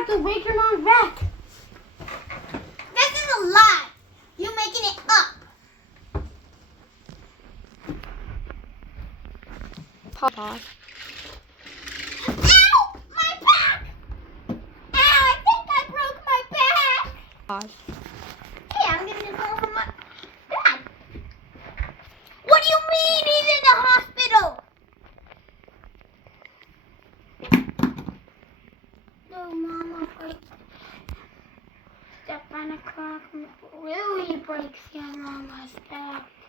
have to break your mom's back. This is a lie. You're making it up. Pause. Ow! My back! Ow, I think I broke my back. Pause. Hey, I'm getting a call from my dad. What do you mean he's in the hospital? No, Mama, step on a clock really breaks your mama's back.